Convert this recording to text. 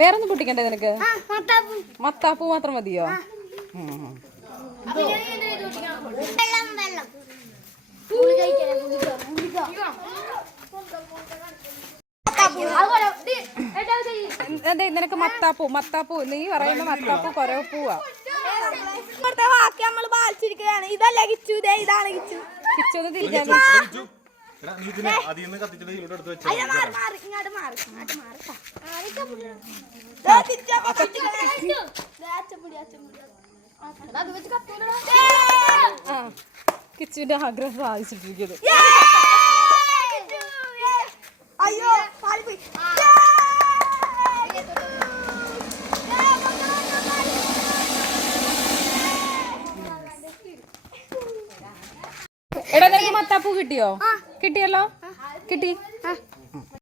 വേറൊന്നും പൊട്ടിക്കണ്ടേ നിനക്ക്? മത്താപ്പൂ മാത്രം മതിയോ? അതെ, നിനക്ക് മത്താപ്പൂ നീ പറയുന്ന മത്താപ്പൂ കൊരവപ്പൂവാ. ഇതല്ല കിച്ചു, ഇതാണ് കിച്ചു. കിച്ചു ഒന്ന് തിരിഞ്ഞാൽ കിച്ചുവിന്റെ ആഗ്രഹം സാധിച്ചിട്ടിരിക്കുന്നത്. അയ്യോ എടാ, നിനക്ക് മത്താപ്പൂ കിട്ടിയോ? കിട്ടിയല്ലോ, കിട്ടി.